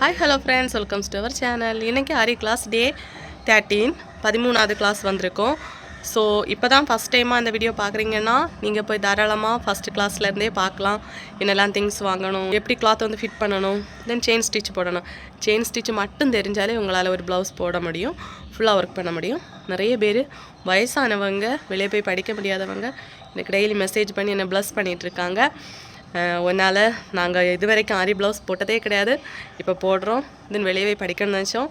Hi hello friends welcome to our channel இன்றைக்கி aari class day thirteen பதிமூணாவது class வந்திருக்கோம். So இப்போ தான் ஃபஸ்ட் டைமாக இந்த வீடியோ பார்க்குறீங்கன்னா நீங்கள் போய் தாராளமாக ஃபஸ்ட் கிளாஸ்லேருந்தே பார்க்கலாம். என்னெல்லாம் திங்ஸ் வாங்கணும் எப்படி கிளாத் வந்து ஃபிட் பண்ணணும் தென் செயின் ஸ்டிச் போடணும். செயின் ஸ்டிச் மட்டும் தெரிஞ்சாலே உங்களால் ஒரு ப்ளவுஸ் போட முடியும். ஃபுல்லாக ஒர்க் பண்ண முடியும். நிறைய பேர் வயசானவங்க வெளியே போய் படிக்க முடியாதவங்க எனக்கு டெய்லி மெசேஜ் பண்ணி என்னை ப்ளஸ் பண்ணிகிட்ருக்காங்க ஒன்றால் நாங்கள் இது வரைக்கும் ஆரி ப்ளவுஸ் போட்டதே கிடையாது. இப்போ போடுறோம். தென் வெளியவே படிக்கணும்னு நினச்சோம்.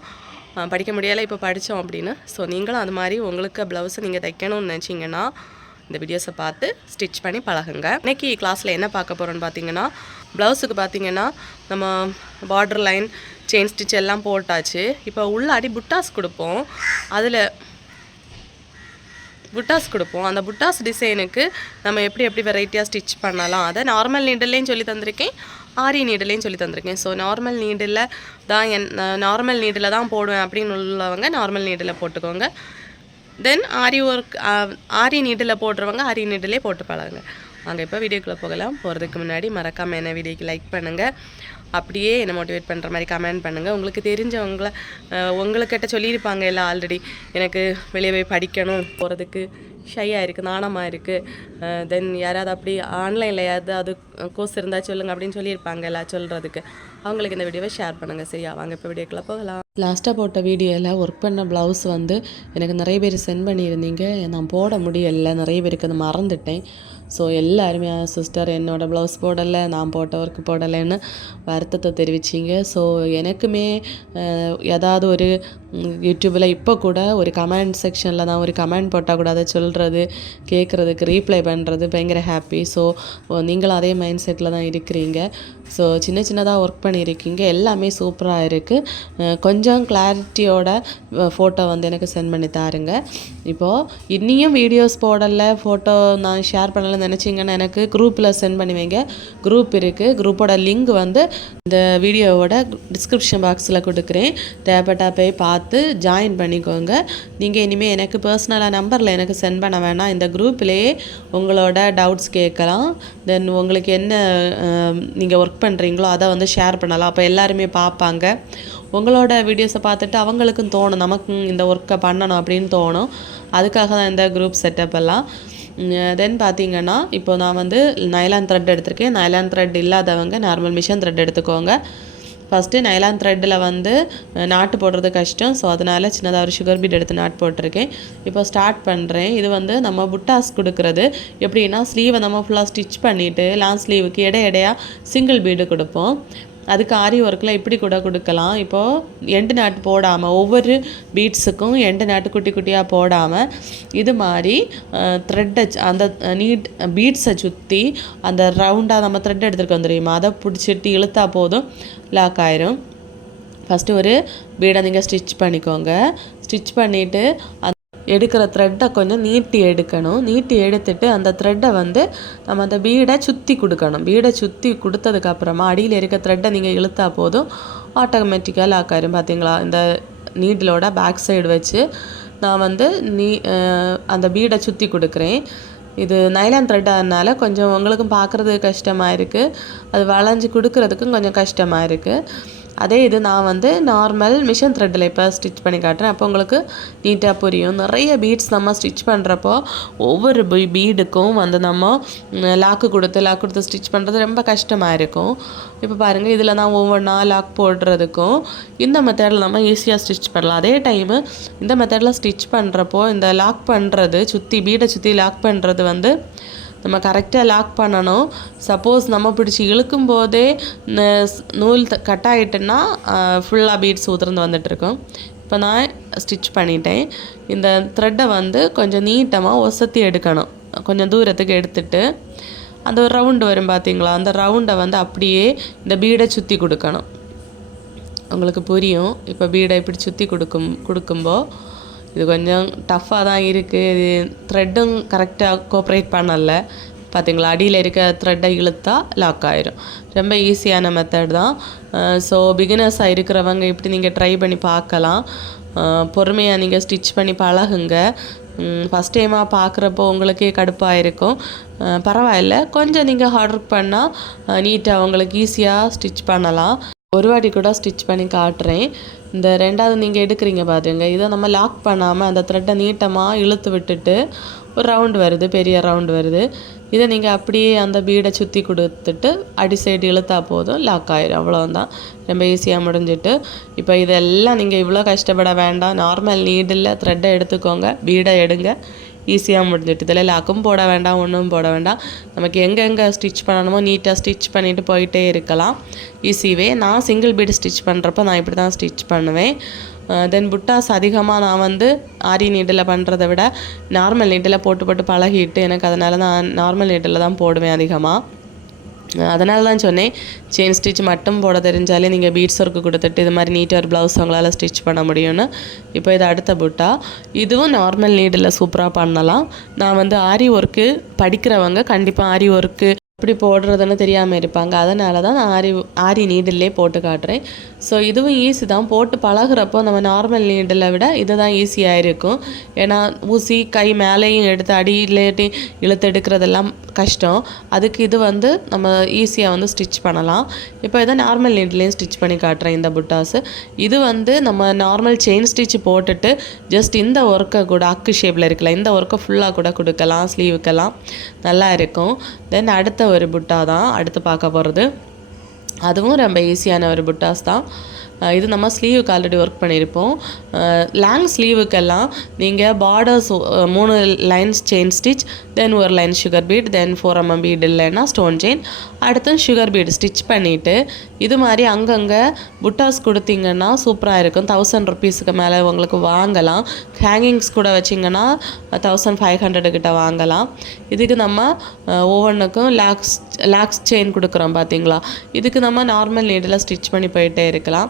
படிக்க முடியலை இப்போ படித்தோம் அப்படின்னு. ஸோ நீங்களும் அது மாதிரி உங்களுக்கு ப்ளவுஸை நீங்கள் தைக்கணும்னு நினச்சிங்கன்னா இந்த வீடியோஸை பார்த்து ஸ்டிச் பண்ணி பழகுங்க. இன்னைக்கு கிளாஸில் என்ன பார்க்க போகிறோன்னு பார்த்தீங்கன்னா ப்ளவுஸுக்கு பார்த்தீங்கன்னா நம்ம பார்டர் லைன் செயின் ஸ்டிச் எல்லாம் போட்டாச்சு. இப்போ உள்ளாடி புட்டாஸ் கொடுப்போம். அதில் புட்டாஸ் கொடுப்போம். அந்த புட்டாஸ் டிசைனுக்கு நம்ம எப்படி எப்படி வெரைட்டியாக ஸ்டிச் பண்ணலாம். அதை நார்மல் நீடல்லையும் சொல்லி தந்திருக்கேன். ஆரி நீடலையும் சொல்லி தந்திருக்கேன். ஸோ நார்மல் நீடில் தான் என் நார்மல் நீடில் தான் போடுவேன் அப்படின்னு உள்ளவங்க நார்மல் நீடில் போட்டுக்கோங்க. Then aari work aari needle போடுறவங்க ஆரி நீடிலே போட்டு பழகுங்க அங்கே இப்போ வீடியோக்குள்ளே போகலாம். போகிறதுக்கு முன்னாடி மறக்காமல் என்ன வீடியோக்கு லைக் பண்ணுங்கள் அப்படியே என்னை மோட்டிவேட் பண்ணுற மாதிரி கமெண்ட் பண்ணுங்கள் உங்களுக்கு தெரிஞ்சவங்கள உங்களுக்கிட்ட சொல்லியிருப்பாங்க எல்லாம் ஆல்ரெடி எனக்கு வெளியே போய் படிக்கணும் போகிறதுக்கு ஷையாக இருக்குது நாணமாக இருக்குது தென் யாராவது அப்படி ஆன்லைனில் யாராவது கோர்ஸ் இருந்தால் சொல்லுங்கள் அப்படின்னு சொல்லியிருப்பாங்க எல்லாம் சொல்கிறதுக்கு அவங்களுக்கு இந்த வீடியோவை ஷேர் பண்ணுங்கள் சரியா? வாங்க இப்போ வீடியோக்குள்ளே போகலாம். லாஸ்ட்டாக போட்ட வீடியோவில் ஒர்க் பண்ண ப்ளவுஸ் வந்து எனக்கு நிறைய பேர் சென்ட் பண்ணியிருந்தீங்க. நான் போட முடியலை. நிறைய பேருக்கு அதை மறந்துட்டேன். ஸோ எல்லாருமே சிஸ்டர் என்னோட ப்ளவுஸ் போடலை நான் போட்ட ஒர்க் போடலைன்னு வருத்தத்தை தெரிவிச்சிங்க. ஸோ எனக்குமே ஏதாவது ஒரு யூடியூப்பில் இப்போ கூட ஒரு கமெண்ட் செக்ஷனில் நான் ஒரு கமெண்ட் போட்டால் கூட அதை சொல்கிறது கேட்குறதுக்கு ரீப்ளை பண்ணுறது பயங்கர ஹாப்பி ஸோ நீங்களும் அதே மைண்ட் செட்டில் தான் இருக்கிறீங்க. ஸோ சின்ன சின்னதாக ஒர்க் பண்ணியிருக்கீங்க. எல்லாமே சூப்பராக இருக்குது கொஞ்சம் கிளாரிட்டியோட ஃபோட்டோ வந்து எனக்கு சென்ட் பண்ணி தாருங்க. இப்போது இன்னியும் வீடியோஸ் போடலை ஃபோட்டோ நான் ஷேர் பண்ணலை பண்ணலைன்னு நினச்சிங்கன்னா எனக்கு குரூப்பில் சென்ட் பண்ணி வைங்க குரூப் இருக்குது குரூப்போட லிங்க் வந்து இந்த வீடியோவோட டிஸ்கிரிப்ஷன் பாக்ஸில் கொடுக்குறேன். தேவைப்பட்டா போய் பார்த்து ஜாயின் பண்ணிக்கோங்க. நீங்கள் இனிமேல் எனக்கு பர்சனலாக நம்பரில் எனக்கு சென்ட் பண்ண வேணாம். இந்த குரூப்லேயே உங்களோட டவுட்ஸ் கேட்கலாம். தென் உங்களுக்கு என்ன நீங்கள் ஒர்க் பண்ணுறீங்களோ அதை வந்து ஷேர் பண்ணலாம். அப்போ எல்லாருமே பார்ப்பாங்க. உங்களோட வீடியோஸை பார்த்துட்டு அவங்களுக்கும் தோணும். நமக்கும் இந்த ஒர்க்கை பண்ணணும் அப்படின்னு தோணும். அதுக்காக தான் இந்த குரூப் செட்டப் எல்லாம். தென் பார்த்தீங்கன்னா இப்போ நான் வந்து நைலான் த்ரெட் எடுத்திருக்கேன். நைலான் த்ரெட் இல்லாதவங்க நார்மல் மிஷின் த்ரெட் எடுத்துக்கோங்க. ஃபஸ்ட்டு நைலான் த்ரெட்டில் வந்து நாட்டு போடுறது கஷ்டம். ஸோ அதனால் சின்னதாக ஒரு சுகர் பீட் எடுத்து நாட்டு போட்டிருக்கேன். இப்போ ஸ்டார்ட் பண்ணுறேன் இது வந்து நம்ம புட்டாஸ் கொடுக்குறது. எப்படின்னா ஸ்லீவை நம்ம ஃபுல்லாக ஸ்டிச் பண்ணிவிட்டு லாங் ஸ்லீவுக்கு இடை சிங்கிள் பீடு கொடுப்போம். அதுக்கு ஆரி ஒர்க்கில் இப்படி கூட கொடுக்கலாம். இப்போது எண்டு நாட்டு போடாமல் ஒவ்வொரு பீட்ஸுக்கும் எண்டு நாட்டு குட்டி குட்டியாக போடாமல் இது மாதிரி த்ரெட்டை அந்த நீட் பீட்ஸை சுற்றி அந்த ரவுண்டாக நம்ம த்ரெட் எடுத்துருக்கோம் தெரியுமா? அதை பிடிச்சிட்டு இழுத்தா போதும் லாக் ஆயிரும். ஃபஸ்ட்டு ஒரு பீடை நீங்கள் ஸ்டிச் பண்ணிக்கோங்க. ஸ்டிச் பண்ணிவிட்டு எடுக்கிற த்ரெட்டை கொஞ்சம் நீட்டி எடுக்கணும். நீட்டி எடுத்துட்டு அந்த த்ரெட்டை வந்து நம்ம அந்த பீடை சுற்றி கொடுக்கணும். பீடை சுற்றி கொடுத்ததுக்கப்புறமா அடியில் இருக்க த்ரெட்டை நீங்கள் இழுத்தா போதும். ஆட்டோமேட்டிக்காக லாக் ஆயிரும் பார்த்தீங்களா இந்த நீடிலோட பேக் சைடு வச்சு நான் வந்து நீ அந்த பீடை சுற்றி கொடுக்குறேன். இது நைலான் த்ரெட்டாகனால கொஞ்சம் உங்களுக்கும் பார்க்குறது கஷ்டமாக இருக்குது அது வளைஞ்சு கொடுக்கறதுக்கும் கொஞ்சம் கஷ்டமாக இருக்குது அதே இது நான் வந்து நார்மல் மிஷின் த்ரெட்டில் இப்போ ஸ்டிச் பண்ணி காட்டுறேன். அப்போ உங்களுக்கு நீட்டாக புரியும். நிறைய பீட்ஸ் நம்ம ஸ்டிச் பண்ணுறப்போ ஒவ்வொரு பீ பீடுக்கும் வந்து நம்ம லாக்கு கொடுத்து லாக் கொடுத்து ஸ்டிச் பண்ணுறது ரொம்ப கஷ்டமாக இருக்கும். இப்போ பாருங்கள் இதில் நான் ஒவ்வொன்றா லாக் போடுறதுக்கும் இந்த மெத்தடில் நம்ம ஈஸியாக ஸ்டிச் பண்ணலாம். அதே டைமு இந்த மெத்தடில் ஸ்டிச் பண்ணுறப்போ இந்த லாக் பண்ணுறது சுற்றி பீடை சுற்றி லாக் பண்ணுறது வந்து நம்ம கரெக்டாக லாக் பண்ணணும். சப்போஸ் நம்ம பிடிச்சி இழுக்கும் போதே நூல் த- கட் ஆகிட்டுன்னா ஃபுல்லாக பீட்ஸ் உதிர்ந்து வந்துட்டுருக்கோம். இப்போ நான் ஸ்டிச் பண்ணிட்டேன். இந்த த்ரெட்டை வந்து கொஞ்சம் நீட்டமாக ஒசத்தி எடுக்கணும். கொஞ்சம் தூரத்துக்கு எடுத்துட்டு அந்த ஒரு ரவுண்டு வரும் பார்த்தீங்களா அந்த ரவுண்டை வந்து அப்படியே இந்த பீடை சுற்றி கொடுக்கணும். உங்களுக்கு புரியும்? இப்போ பீடை இப்படி சுற்றி கொடுக்கும் கொடுக்கும்போ இது கொஞ்சம் டஃப்பாக தான் இருக்குது இது த்ரெட்டும் கரெக்டாக கோஆப்ரேட் பண்ணல. பார்த்தீங்களா அடியில் இருக்க த்ரெட்டை இழுத்தா லாக் ஆயிரும். ரொம்ப ஈஸியான மெத்தட் தான். ஸோ பிகினர்ஸாக இருக்கிறவங்க இப்படி நீங்கள் ட்ரை பண்ணி பார்க்கலாம். பொறுமையாக நீங்கள் ஸ்டிச் பண்ணி பழகுங்க. ஃபஸ்ட் டைமாக பார்க்குறப்போ உங்களுக்கே கடுப்பாக இருக்கும். பரவாயில்ல. கொஞ்சம் நீங்கள் ஹார்ட் ஒர்க் பண்ணால் நீட்டாக உங்களுக்கு ஈஸியாக ஸ்டிச் பண்ணலாம். ஒரு வாட்டி கூட ஸ்டிச் பண்ணி காட்டுறேன். இந்த ரெண்டாவது நீங்கள் எடுக்கிறீங்க பாருங்க. இதை நம்ம லாக் பண்ணாமல் அந்த த்ரெட்டை நீட்டமாக இழுத்து விட்டுட்டு ஒரு ரவுண்டு வருது பெரிய ரவுண்டு வருது. இதை நீங்கள் அப்படியே அந்த பீடை சுற்றி கொடுத்துட்டு அடி சைடு இழுத்தா போதும் லாக் ஆயிடும் அவ்வளோதான் ரொம்ப ஈஸியாக முடிஞ்சிட்டு. இப்போ இதெல்லாம் நீங்கள் இவ்வளோ கஷ்டப்பட வேண்டாம். நார்மல் நீடில் த்ரெட்டை எடுத்துக்கோங்க பீடை எடுங்க. ஈஸியாக முடிஞ்சிட்டு. இதில் லாக்கும் போட வேண்டாம் ஒன்றும் போட வேண்டாம். நமக்கு எங்கெங்கே ஸ்டிச் பண்ணணுமோ நீட்டாக ஸ்டிச் பண்ணிவிட்டு போயிட்டே இருக்கலாம். ஈஸிவே நான் சிங்கிள் பீடு ஸ்டிச் பண்ணுறப்ப நான் இப்படி தான் ஸ்டிச் பண்ணுவேன். தென் புட்டாஸ் அதிகமாக நான் வந்து ஆரி நீடில் பண்ணுறத விட நார்மல் நீட்டில் போட்டு போட்டு பழகிட்டு எனக்கு அதனால நான் நார்மல் நீட்டில் தான் போடுவேன் அதிகமாக அதனால தான் சொன்னேன். செயின் ஸ்டிச் மட்டும் போட தெரிஞ்சாலே நீங்கள் பீட்ஸ் ஒர்க்கு கொடுத்துட்டு இது மாதிரி நீட்டாக ஒரு ப்ளவுஸ் அவங்களால ஸ்டிச் பண்ண முடியும்னு. இப்போ இது அடுத்த புட்டா இதுவும் நார்மல் நீடில் சூப்பராக பண்ணலாம். நான் வந்து ஆரி ஒர்க்கு படிக்கிறவங்க கண்டிப்பாக ஆரி ஒர்க்கு எப்படி போடுறதுன்னு தெரியாமல் இருப்பாங்க. அதனால தான் நான் ஆரி ஆரி நீடிலே போட்டு காட்டுறேன். ஸோ இதுவும் ஈஸி தான். போட்டு பழகுறப்போ நம்ம நார்மல் நீடலை விட இது தான் ஈஸியாக இருக்கும். ஏன்னா ஊசி கை மேலேயும் எடுத்து அடியிலேட்டி இழுத்து எடுக்கிறதெல்லாம் கஷ்டம். அதுக்கு இது வந்து நம்ம ஈஸியாக வந்து ஸ்டிச் பண்ணலாம். இப்போ இதை நார்மல் நீட்லேயும் ஸ்டிச் பண்ணி காட்டுறேன் இந்த புட்டாஸு. இது வந்து நம்ம நார்மல் செயின் ஸ்டிச் போட்டுட்டு ஜஸ்ட் இந்த ஒர்க்கை கூட அக்கு ஷேப்பில் இருக்கல இந்த ஒர்க்கை ஃபுல்லாக கூட கொடுக்கலாம் ஸ்லீவுக்கெல்லாம் நல்லா இருக்கும். தென் அடுத்த ஒரு புட்டா தான் அடுத்து பார்க்க போகிறது அதுவும் ரொம்ப ஈஸியான ஒரு புட்டாஸ் தான். இது நம்ம ஸ்லீவுக்கு ஆல்ரெடி ஒர்க் பண்ணியிருப்போம். லாங் ஸ்லீவுக்கெல்லாம் நீங்கள் பார்டர்ஸ் மூணு லைன்ஸ் செயின் ஸ்டிச் தென் ஒரு line sugar bead then four MM bead இல்லைன்னா ஸ்டோன் செயின் அடுத்து சுகர் பீட் ஸ்டிச் பண்ணிவிட்டு இது மாதிரி அங்கங்கே புட்டாஸ் கொடுத்தீங்கன்னா சூப்பராக இருக்கும். தௌசண்ட் ருபீஸுக்கு மேலே உங்களுக்கு வாங்கலாம். ஹேங்கிங்ஸ் கூட வச்சிங்கன்னா தௌசண்ட் ஃபைவ் ஹண்ட்ரடு கிட்ட வாங்கலாம். இதுக்கு நம்ம ஒவ்வொன்றுக்கும் லாக்ஸ் லாக்ஸ் செயின் கொடுக்குறோம் பார்த்தீங்களா இதுக்கு நம்ம நார்மல் நீடில் ஸ்டிச் பண்ணி போயிட்டே இருக்கலாம்.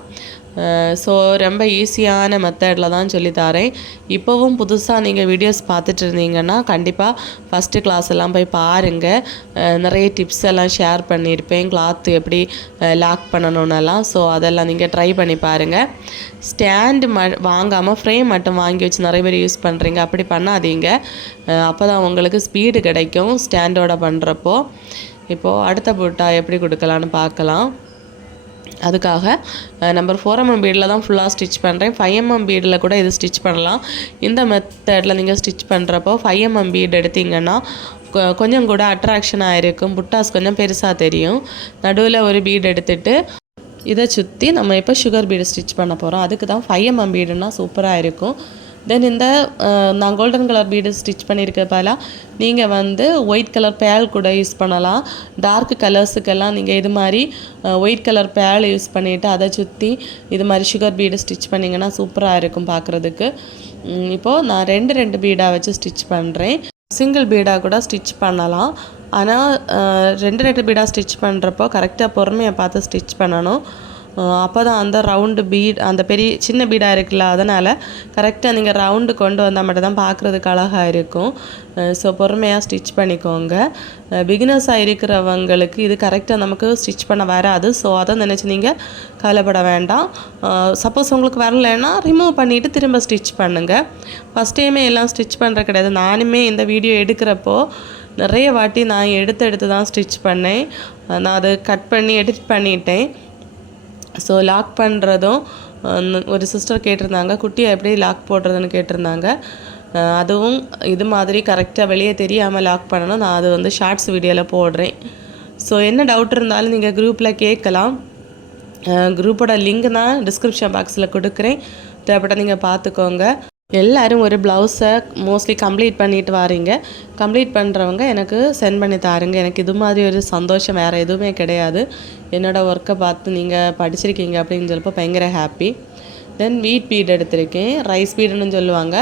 ஸோ ரொம்ப ஈஸியான மெத்தடில் தான் சொல்லி தரேன். இப்போவும் புதுசாக நீங்கள் வீடியோஸ் பார்த்துட்டு இருந்தீங்கன்னா கண்டிப்பாக ஃபஸ்ட்டு கிளாஸ் எல்லாம் போய் பாருங்கள் நிறைய டிப்ஸ் எல்லாம் ஷேர் பண்ணியிருப்பேன். கிளாத்து எப்படி லாக் பண்ணணும்னெல்லாம். ஸோ அதெல்லாம் நீங்கள் ட்ரை பண்ணி பாருங்கள் ஸ்டாண்டு ம வாங்காமல் ஃப்ரேம் மட்டும் வாங்கி வச்சு நிறைய பேர் யூஸ் பண்ணுறீங்க அப்படி பண்ணாதீங்க. அப்போ தான் உங்களுக்கு ஸ்பீடு கிடைக்கும். ஸ்டாண்டோட பண்ணுறப்போ இப்போது அடுத்த புட்டா எப்படி கொடுக்கலான்னு பார்க்கலாம். அதுக்காக நம்பர் ஃபோர் எம்எம் பீடில் தான் ஃபுல்லாக ஸ்டிச் பண்ணுறேன் ஃபைவ் எம்எம் பீடில் கூட இது ஸ்டிச் பண்ணலாம். இந்த மெத்தடில் நீங்கள் ஸ்டிச் பண்ணுறப்போ ஃபைவ் எம்எம் பீட் எடுத்தீங்கன்னா கொஞ்சம் கூட அட்ராக்ஷனாக இருக்கும். புட்டாஸ் கொஞ்சம் பெருசாக தெரியும். நடுவில் ஒரு பீட் எடுத்துட்டு இதை சுற்றி நம்ம இப்போ சுகர் பீடு ஸ்டிச் பண்ண போகிறோம் அதுக்கு தான் ஃபைவ் எம்எம் பீடுன்னா சூப்பராக இருக்கும். தென் இந்த நான் கோல்டன் கலர் பீடு ஸ்டிச் பண்ணியிருக்க பல நீங்கள் வந்து ஒயிட் கலர் பேல் கூட யூஸ் பண்ணலாம். டார்க் கலர்ஸுக்கெல்லாம் நீங்கள் இது மாதிரி ஒயிட் கலர் பேல் யூஸ் பண்ணிவிட்டு அதை சுற்றி இது மாதிரி சுகர் பீடு ஸ்டிச் பண்ணிங்கன்னா சூப்பராக இருக்கும் பார்க்குறதுக்கு இப்போது நான் ரெண்டு ரெண்டு பீடாக வச்சு ஸ்டிச் பண்ணுறேன் சிங்கிள் பீடாக கூட ஸ்டிச் பண்ணலாம். ஆனால் ரெண்டு ரெண்டு பீடாக ஸ்டிச் பண்ணுறப்போ கரெக்டாக பொறுமையை பார்த்து ஸ்டிச் பண்ணணும். அப்போ தான் அந்த ரவுண்டு பீட் அந்த பெரிய சின்ன பீடாக இருக்குல்ல அதனால் கரெக்டாக நீங்கள் ரவுண்டு கொண்டு வந்தால் மட்டும் தான் பார்க்குறதுக்கு அழகாக இருக்கும் ஸோ பொறுமையாக ஸ்டிச் பண்ணிக்கோங்க. பிகினர்ஸாக இருக்கிறவங்களுக்கு இது கரெக்டாக நமக்கு ஸ்டிச் பண்ண வராது. ஸோ அதை நினச்சி நீங்கள் கவலைப்பட வேண்டாம். சப்போஸ் உங்களுக்கு வரலைன்னா ரிமூவ் பண்ணிவிட்டு திரும்ப ஸ்டிச் பண்ணுங்கள் ஃபஸ்ட் டைமே எல்லாம் ஸ்டிச் பண்ணுற கிடையாது. நானுமே இந்த வீடியோ எடுக்கிறப்போ நிறைய வாட்டி நான் எடுத்து எடுத்து தான் ஸ்டிச் பண்ணேன். நான் அதை கட் பண்ணி எடிட் பண்ணிட்டேன். ஸோ லாக் பண்ணுறதும் ஒரு சிஸ்டர் கேட்டிருந்தாங்க. குட்டியை எப்படி லாக் போடுறதுன்னு கேட்டிருந்தாங்க. அதுவும் இது மாதிரி கரெக்டாக வெளியே தெரியாமல் லாக் பண்ணணும். நான் அது வந்து ஷார்ட்ஸ் வீடியோவில் போடுறேன். ஸோ என்ன டவுட் இருந்தாலும் நீங்கள் குரூப்பில் கேட்கலாம். குரூப்போட லிங்க் நான் டிஸ்கிரிப்ஷன் பாக்ஸில் கொடுக்குறேன். தேவைப்பட்ட நீங்கள் பார்த்துக்கோங்க. எல்லோரும் ஒரு ப்ளவுஸை மோஸ்ட்லி கம்ப்ளீட் பண்ணிட்டு வாரீங்க. கம்ப்ளீட் பண்ணுறவங்க எனக்கு சென்ட் பண்ணி தாருங்க. எனக்கு இது மாதிரி ஒரு சந்தோஷம் வேறு எதுவுமே கிடையாது. என்னோடய ஒர்க்கை பார்த்து நீங்கள் படிச்சிருக்கீங்க அப்படின்னு சொல்லப்போ பயங்கர ஹாப்பி தென் வீட் பீட் எடுத்திருக்கேன். ரைஸ் பீடுன்னு சொல்லுவாங்க.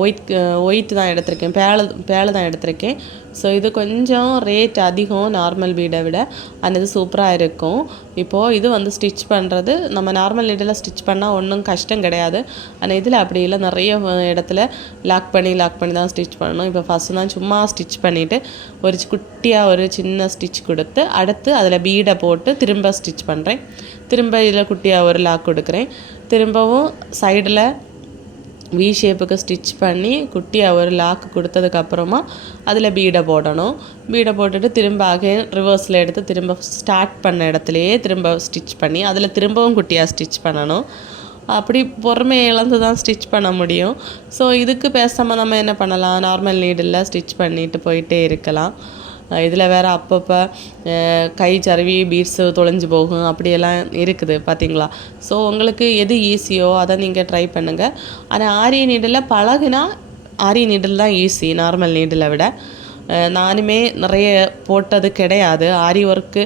ஒயிட் ஒயிட் தான் எடுத்திருக்கேன். பேள பேலை தான் எடுத்திருக்கேன். ஸோ இது கொஞ்சம் ரேட் அதிகம் நார்மல் பீடை விட. அந்த இது சூப்பராக இருக்கும். இப்போது இது வந்து ஸ்டிச் பண்ணுறது நம்ம நார்மல் நீடில் ஸ்டிச் பண்ணால் ஒன்றும் கஷ்டம் கிடையாது. ஆனால் இதில் அப்படி இல்லை. நிறைய இடத்துல லாக் பண்ணி லாக் பண்ணி தான் ஸ்டிச் பண்ணணும். இப்போ ஃபஸ்ட்டு தான் சும்மா ஸ்டிச் பண்ணிவிட்டு ஒரு குட்டியாக ஒரு சின்ன ஸ்டிச் கொடுத்து அடுத்து அதில் பீடை போட்டு திரும்ப ஸ்டிச் பண்ணுறேன் திரும்ப இதில் குட்டியாக ஒரு லாக் கொடுக்குறேன். திரும்பவும் சைடில் வி ஷேப்புக்கு ஸ்டிச் பண்ணி குட்டியாக ஒரு லாக் கொடுத்ததுக்கப்புறமா அதில் பீடை போடணும். பீடை போட்டுட்டு திரும்ப அகைன் ரிவர்ஸில் எடுத்து திரும்ப ஸ்டார்ட் பண்ண இடத்துலையே திரும்ப ஸ்டிச் பண்ணி அதில் திரும்பவும் குட்டியாக ஸ்டிச் பண்ணணும். அப்படி பொறுமையை இழந்து தான் ஸ்டிச் பண்ண முடியும். ஸோ இதுக்கு பேசாமல் நம்ம என்ன பண்ணலாம்? நார்மல் நீடில் ஸ்டிச் பண்ணிட்டு போயிட்டே இருக்கலாம். இதில் வேறு அப்பப்போ கை சருவி பீட்ஸு தொலைஞ்சு போகும் அப்படியெல்லாம் இருக்குது பார்த்தீங்களா ஸோ உங்களுக்கு எது ஈஸியோ அதை நீங்கள் ட்ரை பண்ணுங்கள் ஆனால் ஆரிய நீடில் பழகுனா ஆரிய நீடில் தான் ஈஸி நார்மல் நீடிலை விட. நானுமே நிறைய போட்டது கிடையாது. ஆரி ஒர்க்கு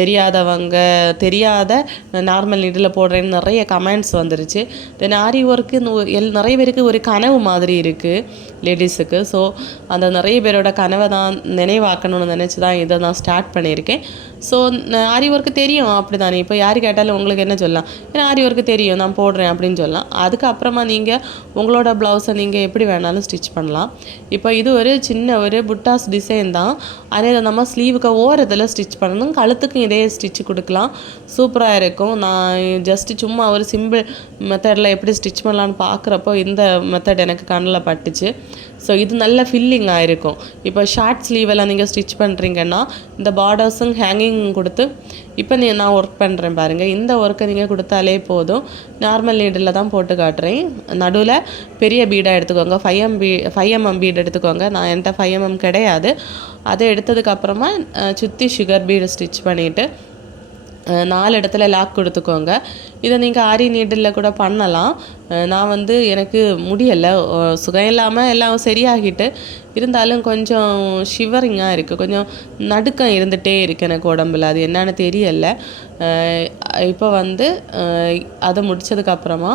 தெரியாதவங்க தெரியாத நார்மல் நீடில் போடுறேன்னு நிறைய கமெண்ட்ஸ் வந்துருச்சு. தென் ஆரி ஒர்க்கு எல் நிறைய பேருக்கு ஒரு கனவு மாதிரி இருக்குது லேடிஸுக்கு ஸோ அந்த நிறைய பேரோட கனவை தான் நினைவாக்கணும்னு நினச்சி தான் இதை நான் ஸ்டார்ட் பண்ணியிருக்கேன். ஸோ ஆரி ஒர்க்கு தெரியும். அப்படி தானே இப்போ யார் கேட்டாலும் உங்களுக்கு என்ன சொல்லலாம்? ஏன்னா ஆரி ஒர்க்கு தெரியும். நான் போடுறேன் அப்படின்னு சொல்லலாம். அதுக்கப்புறமா நீங்கள் உங்களோட ப்ளவுஸை நீங்கள் எப்படி வேணாலும் ஸ்டிச் பண்ணலாம். இப்போ இது ஒரு சின்ன ஒரு புட்டாஸ் டிசைன் தான். அதே இதை நம்ம ஸ்லீவுக்கு ஓரத்தில் ஸ்டிச் பண்ணணும். கழுத்துக்கும் இதே ஸ்டிச் கொடுக்கலாம். சூப்பராக இருக்கும். நான் ஜஸ்ட்டு சும்மா ஒரு சிம்பிள் மெத்தடில் எப்படி ஸ்டிச் பண்ணலான்னு பார்க்குறப்போ இந்த மெத்தட் எனக்கு கண்ணில் பட்டுச்சு. ஸோ இது நல்ல ஃபில்லிங்காக இருக்கும் இப்போ ஷார்ட் ஸ்லீவெல்லாம் நீங்கள் ஸ்டிச் பண்ணுறீங்கன்னா இந்த பார்டர்ஸும் ஹேங்கிங் கொடுத்து இப்போ நீ நான் ஒர்க் பண்ணுறேன் பாருங்கள் இந்த ஒர்க்கை நீங்கள் கொடுத்தாலே போதும். நார்மல் நீடில் தான் போட்டு காட்டுறேன். நடுவில் பெரிய பீடாக எடுத்துக்கோங்க. Five M B five MM bead எடுத்துக்கோங்க. நான் என்கிட்ட ஃபைவ் எம்எம் கிடையாது. அதை எடுத்ததுக்கப்புறமா சுற்றி சுகர் பீடு ஸ்டிச் பண்ணிவிட்டு நாலு இடத்துல லாக் கொடுத்துக்கோங்க. இதை நீங்கள் ஆரி நீடில் கூட பண்ணலாம். நான் வந்து எனக்கு முடியலை. சுகம் இல்லாமல் எல்லாம் சரியாகிட்டு இருந்தாலும் கொஞ்சம் ஷிவரிங்காக இருக்குது கொஞ்சம் நடுக்கம் இருந்துகிட்டே இருக்குது எனக்கு உடம்புல. அது என்னன்னு தெரியலை. இப்போ வந்து அதை முடிச்சதுக்கப்புறமா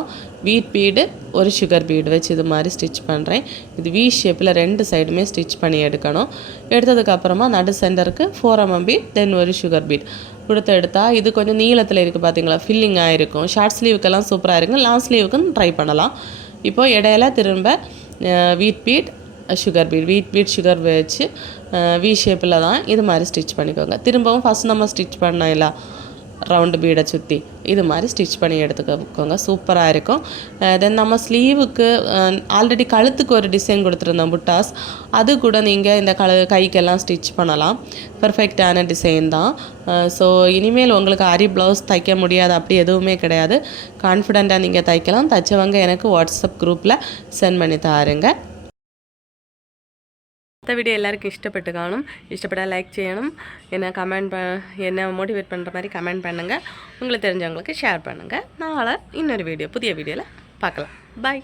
வீட் பீடு ஒரு சுகர் பீடு வச்சு இது மாதிரி ஸ்டிச் பண்ணுறேன் இது வி ஷேப்பில் ரெண்டு சைடுமே ஸ்டிச் பண்ணி எடுக்கணும். எடுத்ததுக்கப்புறமா நடு சென்டருக்கு ஃபோர் எம்எம் பீட் தென் ஒரு சுகர் பீட் கொடுத்து எடுத்தால் இது கொஞ்சம் நீளத்தில் இருக்குது பார்த்தீங்களா ஃபில்லிங்காக இருக்கும். ஷார்ட் ஸ்லீவுக்கெல்லாம் சூப்பராக இருக்கும். லாங் ஸ்லீவுக்கும் ட்ரை பண்ணலாம். இப்போது இடையில திரும்ப wheat bead sugar bead wheat bead sugar வச்சு வி ஷேப்பில் தான் இது மாதிரி ஸ்டிச் பண்ணிக்கோங்க. திரும்பவும் ஃபஸ்ட் நம்ம ஸ்டிச் பண்ணலாம். ரவுண்டு பீடை சுற்றி இது மாதிரி ஸ்டிச் பண்ணி எடுத்துக்கோங்க. சூப்பராக இருக்கும். தென் நம்ம ஸ்லீவுக்கு ஆல்ரெடி கழுத்துக்கு ஒரு டிசைன் கொடுத்துருந்தோம் புட்டாஸ். அது கூட நீங்கள் இந்த கழு கைக்கெல்லாம் ஸ்டிச் பண்ணலாம். பர்ஃபெக்டான டிசைன் தான். ஸோ இனிமேல் உங்களுக்கு அரி ப்ளவுஸ் தைக்க முடியாது. அப்படி எதுவுமே கிடையாது. கான்ஃபிடெண்ட்டாக நீங்கள் தைக்கலாம். தைச்சவங்க எனக்கு வாட்ஸ்அப் குரூப்பில் சென்ட் பண்ணி தாருங்க. மற்ற வீடியோ எல்லாருக்கும் இஷ்டப்பட்டு காணும் இஷ்டப்பட்டால் லைக் செய்யணும் என்ன கமெண்ட் ப என்ன மோட்டிவேட் பண்ணுற மாதிரி கமெண்ட் பண்ணுங்கள் உங்களுக்கு தெரிஞ்சவங்களுக்கு ஷேர் பண்ணுங்கள் நாளை இன்னொரு வீடியோ புதிய வீடியோவில் பார்க்கலாம். பாய்